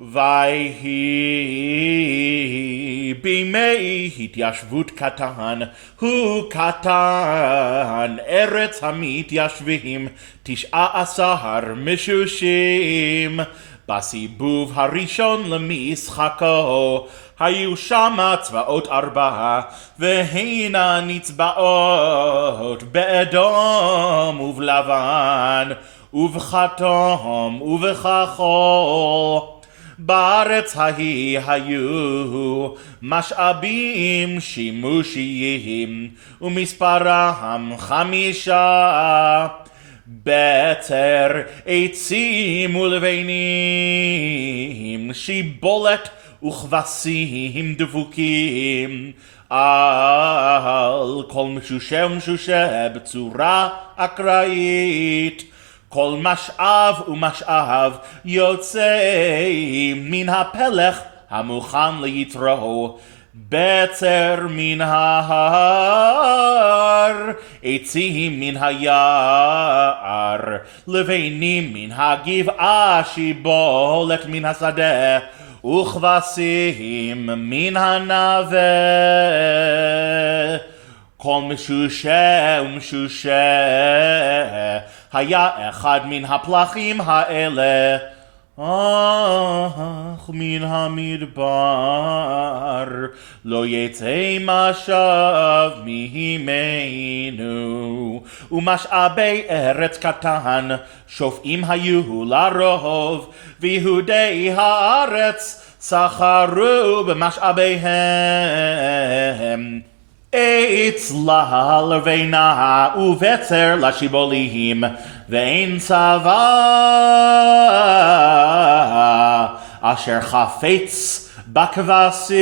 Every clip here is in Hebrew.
ויהי בימי התיישבות קטן, הוא קטן ארץ המתיישבים 19 משושים. בסיבוב הראשון למשחקו היו שמה צבאות 4, והנה נצבעות באדום ובלבן ובכתום ובכחול. בארץ ההיא היו משאבים שימושיים ומספרם 5, בצר, עצים ולבנים, שיבולת וכבשים דבוקים, על כל משושה ומשושה בצורה אקראית. כל משאב ומשאב יוצא מן הפלח המוכן ליתרו, בצר מן ההר, עצים מן היער, לבנים מן הגבעה, שיבולת מן השדה, וכבשים מן הנווה. כל משושה ומשושה היה אחד מן הפלחים האלה, אך מן המדבר לא יצא משאב מימינו. ומשאבי ארץ קטן שופעים היו לרוב, ויהודי הארץ סחרו במשאביהם. עץ ללבנה ובצר לשיבולים, ואין צבא אשר חפץ בכבשים.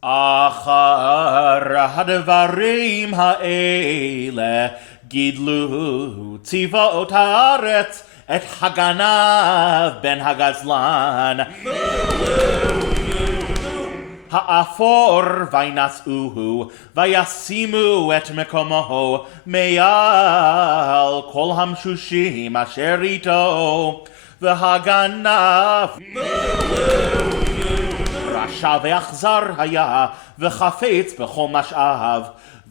אחר הדברים האלה גידלו צבאות הארץ את הגנב בן הגזלן האפור, וינשאוהו וישימו את מקומו מעל כל המשושים אשר איתו. והגנב רשע ואכזר היה, וחפץ בכל משאב,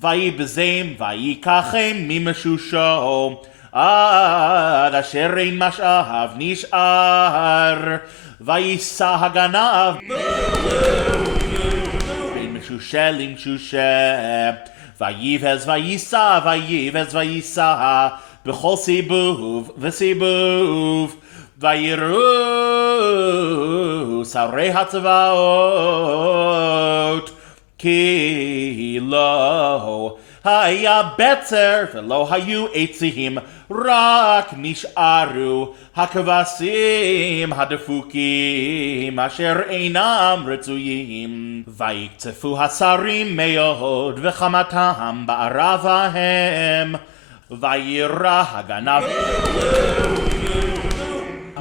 ויבזם ויקחם ממשושו עד אשר אין משאב נשאר. ויישא הגנב בין משושה למשושה, וייבז ויישא, וייבז ויישא בכל סיבוב וסיבוב. ויראו שרי הצבאות כי לא היה בצר ולא היו עצים, רק נשארו הכבשים הדפוקים אשר אינם רצויים. ויקצפו השרים מאוד וחמתם בערבה הם. וירא הגנב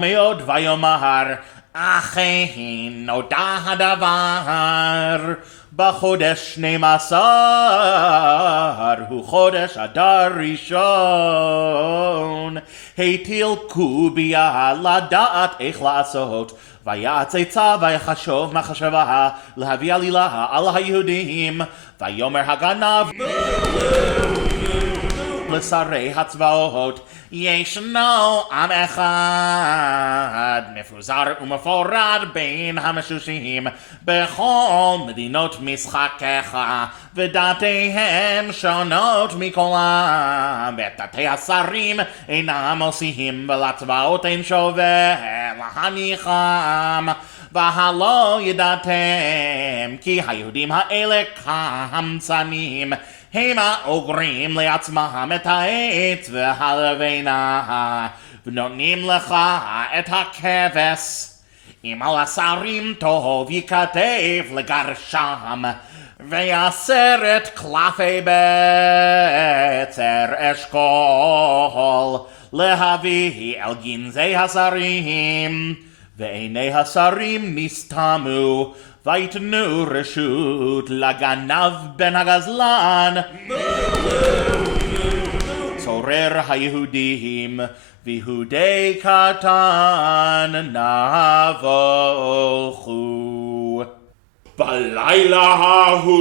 מאוד ויאמר, אכן נודע הדבר בחודש 12 הוא חודש אדר ראשון. הטיל קוביה לדעת איך לעשות, ויעץ עצה ויחשוב מחשבה להביא עלילה על היהודים. ויאמר הגנב לשרי הצבאות, ישנו עם אחד מפוזר ומפורד בין המשושים בכל מדינות משחקיך, ודעתיהם שונות מכולם. ודעתי השרים אינם עושים, ולצבאות אין שווה להניחם. והלא ידעתם כי היהודים האלה קמצנים, המה אוגרים לעצמם את העץ והלבנה, ונותנים לך את הכבש. אם על השרים טוב ייכתב לגרשם, ועשרת קלפי בצר אשכול להביא אל גנזי השרים. ועיני השרים נסתמו, ויתנו רשות לגנב בן הגזלן צורר היהודים, ויהודי קטן נבוכו. בלילה ההוא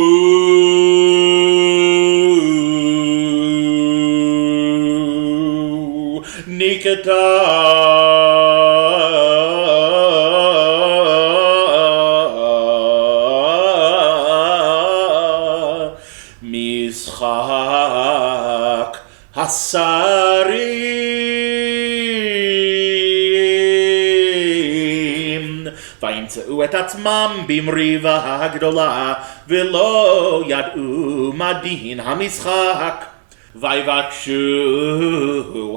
נקטע משחק השרים, וימצאו את עצמם במריבה הגדולה, ולא ידעו מה דין המשחק. ויבקשו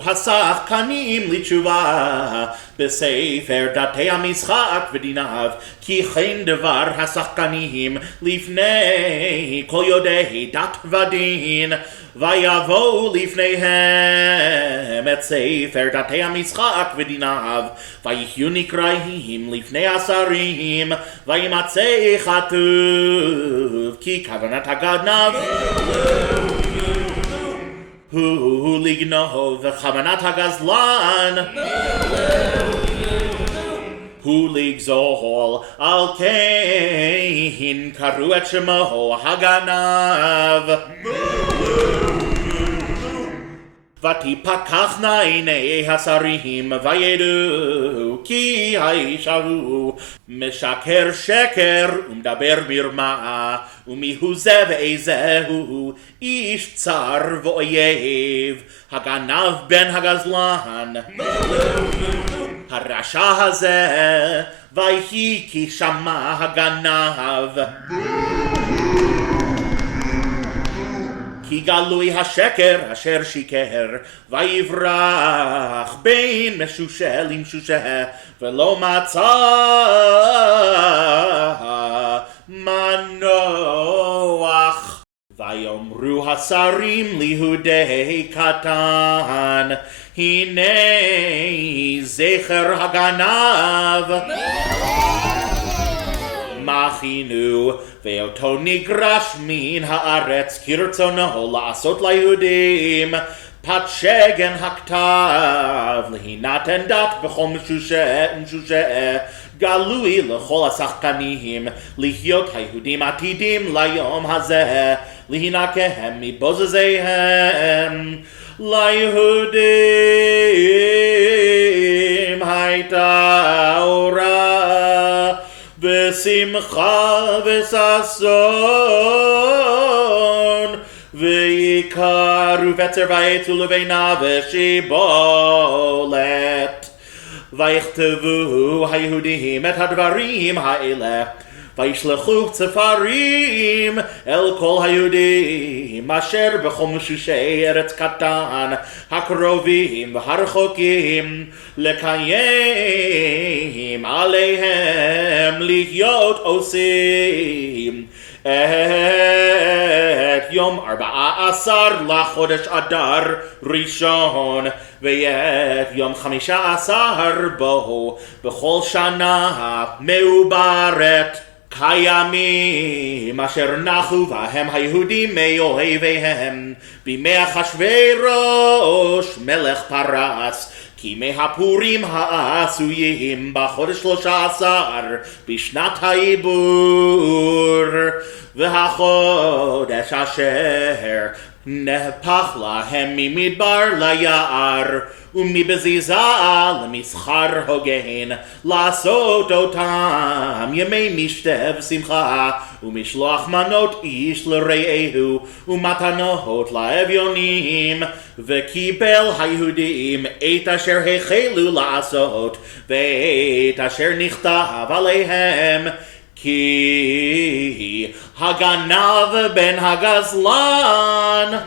השחקנים לתשובה בספר דתי המשחק ודיניו, כי כן דבר השחקנים לפני כל יודעי דת ודין. ויבואו לפניהם את ספר דתי המשחק ודיניו, ויהיו נקראים לפני השרים, וימצא כתוב כי כוונת הגנב הוא לגנוב, וכוונת הגזלן הוא לגזול, על כן קראו את שמו הגנב. ותפקחנה עיני השרים, וידעו כי האיש ההוא משקר שקר ומדבר מרמה, ומיהו זה ואיזהו איש צר ואויב, הגנב בן הגזלן. הרשע הזה, ויהי כי שמע הגנב, כי גלוי השקר אשר שיקר, ויברח בין משושה למשושה, ולא מצא מנוח. ויאמרו השרים ליהודי קטן, הנה זכר הגנב. מחינו, ואותו נגרש מן הארץ כרצונו לעשות ליהודים פת שגן הכתב, להינתן דת בכל משושה ומשושה, גלוי לכל השחקנים, להיות היהודים עתידים ליום הזה, להינקהם מבוזזיהם. ליהודים הייתה אורה בשמחה וששון, ויקרו בצר ויצאו לבנה ושיבולת. ויכתבו היהודים את הדברים האלה, וישלחו צפרים אל כל היהודים אשר בכל משושי ארץ קטן, הקרובים והרחוקים, לקיים עליהם להיות עושים את יום 14 לחודש אדר ראשון, ואת יום 15 בו בכל שנה מעוברת. קיימים אשר נחו בהם היהודים מאוהביהם בימי אחשוורוש מלך פרס, כימי הפורים העשויים בחודש 13 בשנת העיבור, והחודש אשר נהפך להם ממדבר ליער ומבזיזה למסחר הוגן, לעשות אותם ימי משתה ושמחה, ומשלוח מנות איש לרעהו ומתנות לאביונים. וקיבל היהודים את אשר החלו לעשות ואת אשר נכתב עליהם, כי הגנב בן הגזלן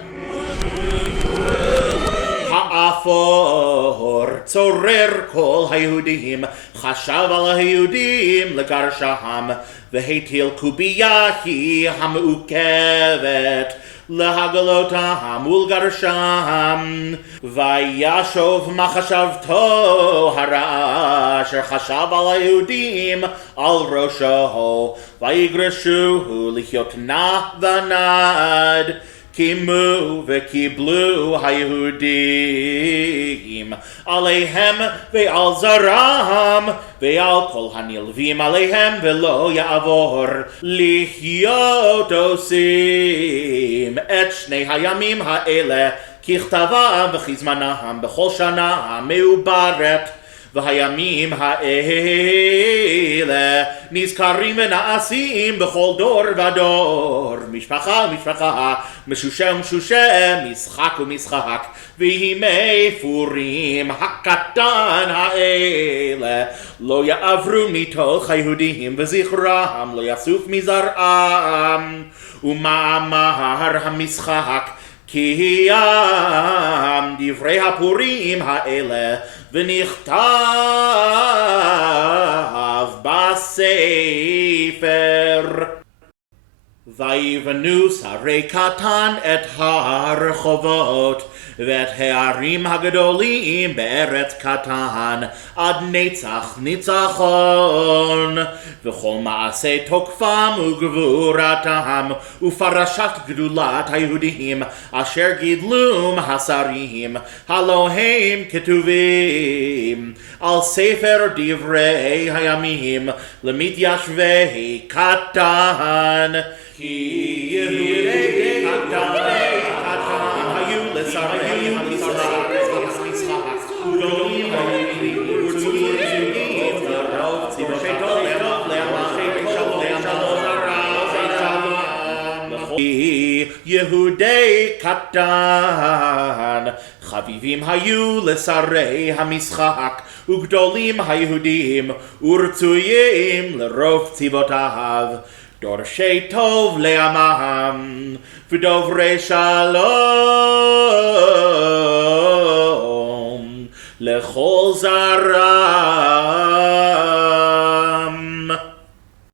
האפור צורר כל היהודים, חשב על היהודים לגרשם, והטיל קובייה היא המעוכבת להגלותם ולגרשם. וישוב מחשבתו הרעה אשר חשב על היהודים על ראשו, ויגרשו לחיות נע ונד, קיימו וקיבלו היהודים עליהם ועל זרעם ועל כל הנלווים עליהם ולא יעבור לחיות עושים את שני הימים האלה ככתבם וכזמנם בכל שנה מעוברת והימים האלה נזכרים ונעשים בכל דור ודור משפחה ומשפחה משושה ומשושה משחק ומשחק וימי פורים הקטן האלה לא יעברו מתוך היהודים וזכרם לא יסוף מזרעם ומאמר המשחק כי דברי הפורים האלה ונכתב בספר ויבנו שרי קטן את הרחובות ואת הערים הגדולים בארץ קטן עד נצח ניצחון וכל מעשה תוקפם וגבורתם ופרשת גדולת היהודים אשר גידלום השרים הלא הם כתובים על ספר דברי הימים למתיישבי קטן כי יהודי קטן היו לשרי המשחק וגדולים היהודים ורצויים לרוב צבאי טוב יהודי קטן חביבים היו לשרי המשחק וגדולים היהודים ורצויים לרוב צבאותיו דורשי טוב לעמם ודוברי שלום לכל זרע